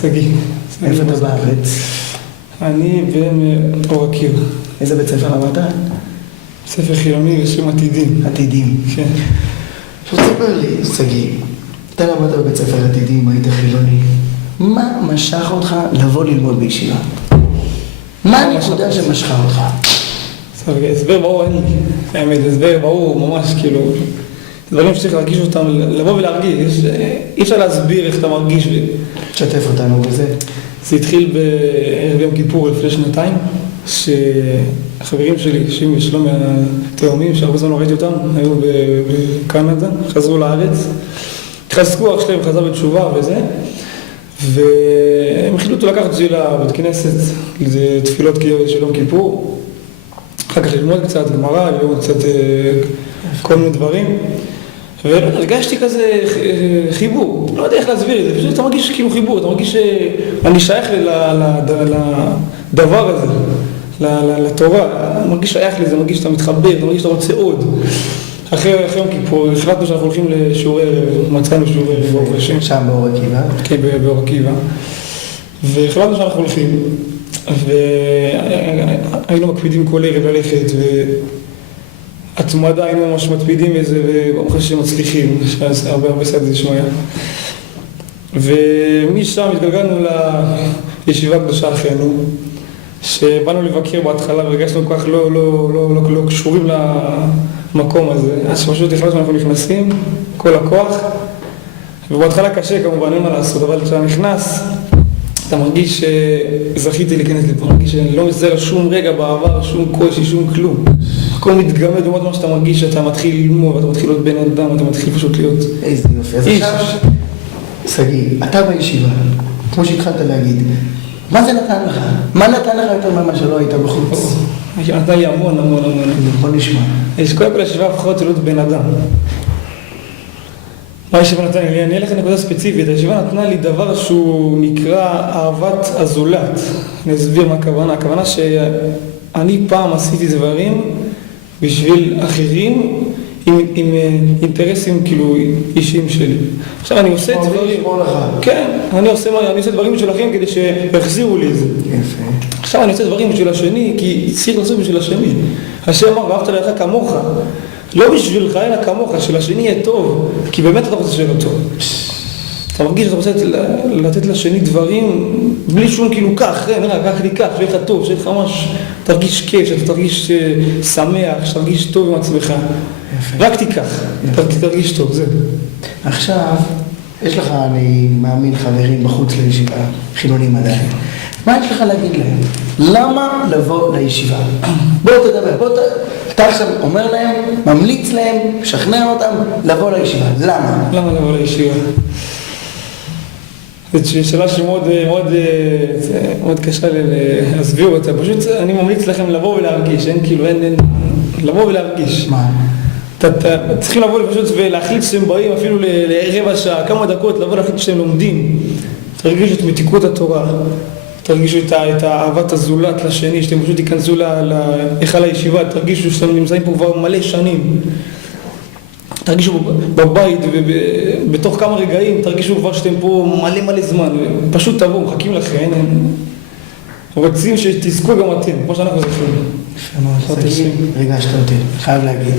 שגיא. איפה אתה בארץ? אני באור עקיבא. איזה בית ספר למדת? ספר חילוני בשם עתידים. עתידים. כן. עכשיו תספר לי, שגיא, אתה למדת בבית ספר עתידים, היית חילוני. מה משך אותך לבוא ללמוד בישיבה? מה הנקודה שמשכה אותך? הסבר ברור אין לי, האמת, הסבר ברור ממש כאילו, דברים שצריך להרגיש אותם, לבוא ולהרגיש, אי אפשר להסביר איך אתה מרגיש. תשתף אותנו בזה. זה התחיל בערב יום כיפור לפני שנתיים, שהחברים שלי, שימי ושלומי התאומים, שהרבה זמן לא ראיתי אותם, היו בקנדה, חזרו לארץ, התחזקו, אח שלהם חזר בתשובה וזה, והם החליטו לקחת אותי לבית כנסת, לתפילות של יום כיפור, אחר כך ללמוד קצת גמרא, ללמוד קצת כל מיני דברים, והרגשתי כזה חיבור, לא יודע איך להסביר את זה, פשוט אתה מרגיש כאילו חיבור, אתה מרגיש שאני שייך לדבר הזה, לתורה, אתה מרגיש שייך לזה, מרגיש שאתה מתחבר, אתה מרגיש שאתה רוצה עוד. אחרי יום כיפור החלטנו שאנחנו הולכים לשיעורי ערב, מצאנו שיעורי ערב ברוך השם. שם באור עקיבא? כן, באור עקיבא. והחלטנו שאנחנו הולכים, והיינו מקפידים כל ערב ללכת, והתמדה היינו ממש מקפידים בזה, וברוך השם מצליחים, הרבה סייעת זה שמויה. ומשם התגלגלנו לישיבה קדושה אחרינו, שבאנו לבקר בהתחלה והרגשנו כל כך לא קשורים למקום הזה, אז שפשוט החלטנו שאנחנו נכנסים, כל הכוח, ובהתחלה קשה כמובן, אין מה לעשות, אבל כשאתה נכנס, אתה מרגיש שזכיתי להיכנס לפה, מרגיש שאני לא מצטער שום רגע בעבר, שום קושי, שום כלום. הכל מתגמד במות מה שאתה מרגיש שאתה מתחיל ללמוד, אתה מתחיל להיות בן אדם, אתה מתחיל פשוט להיות איזה יופי. אז עכשיו, שגיא, אתה בישיבה, כמו שהתחלת להגיד, מה זה נתן לך? מה נתן לך יותר ממה שלא היית בחוץ? נתן לי המון. בוא נשמע. יש קודם כל הישיבה הפכות להיות בן אדם. מה הישיבה נתן לי? אני אלך לנקודה ספציפית. הישיבה נתנה לי דבר שהוא נקרא אהבת הזולת. אני אסביר מה הכוונה. הכוונה שאני פעם עשיתי דברים בשביל אחרים עם אינטרסים כאילו אישיים שלי. עכשיו אני עושה דברים... כן, אני עושה דברים בשביל אחרים כדי שיחזירו לי את זה. יפה. עכשיו אני עושה דברים בשביל השני, כי צריך לעשות בשביל השני. השם אמר, ואהבת לרעך כמוך. לא בשבילך, אלא כמוך, שלשני יהיה טוב, כי באמת אתה רוצה שיהיה לו טוב. אתה מרגיש שאתה רוצה לתת לשני דברים בלי שום כאילו כך, רק לי כך, שיהיה לך טוב, שיהיה לך ממש, תרגיש כיף, שאתה תרגיש שמח, שתרגיש טוב עם עצמך. רק תיקח, תרגיש טוב, זה. עכשיו, יש לך, אני מאמין, חברים בחוץ לישיבה, חילונים עדיין. מה יש לך להגיד להם? למה לבוא לישיבה? בוא תדבר, אתה עכשיו אומר להם, ממליץ להם, משכנע אותם, לבוא לישיבה. למה? למה לבוא לישיבה? זו שאלה שמאוד קשה להסביר אותה. פשוט אני ממליץ לכם לבוא ולהרגיש, אין כאילו, אין, לבוא ולהרגיש. מה? צריכים לבוא פשוט ולהחליט שאתם באים אפילו לרבע שעה, כמה דקות, לבוא להחליט שאתם לומדים. תרגישו את מתיקות התורה, תרגישו את אהבת הזולת לשני, שאתם פשוט תיכנסו להיכל הישיבה, תרגישו שאתם נמצאים פה כבר מלא שנים. תרגישו בבית ובתוך כמה רגעים, תרגישו כבר שאתם פה מלא זמן, פשוט תבואו, מחכים לכם, רוצים שתזכו גם אתם, כמו שאנחנו זוכרים. יפה מאוד, שגיא, ריגשת אותי, חייב להגיד.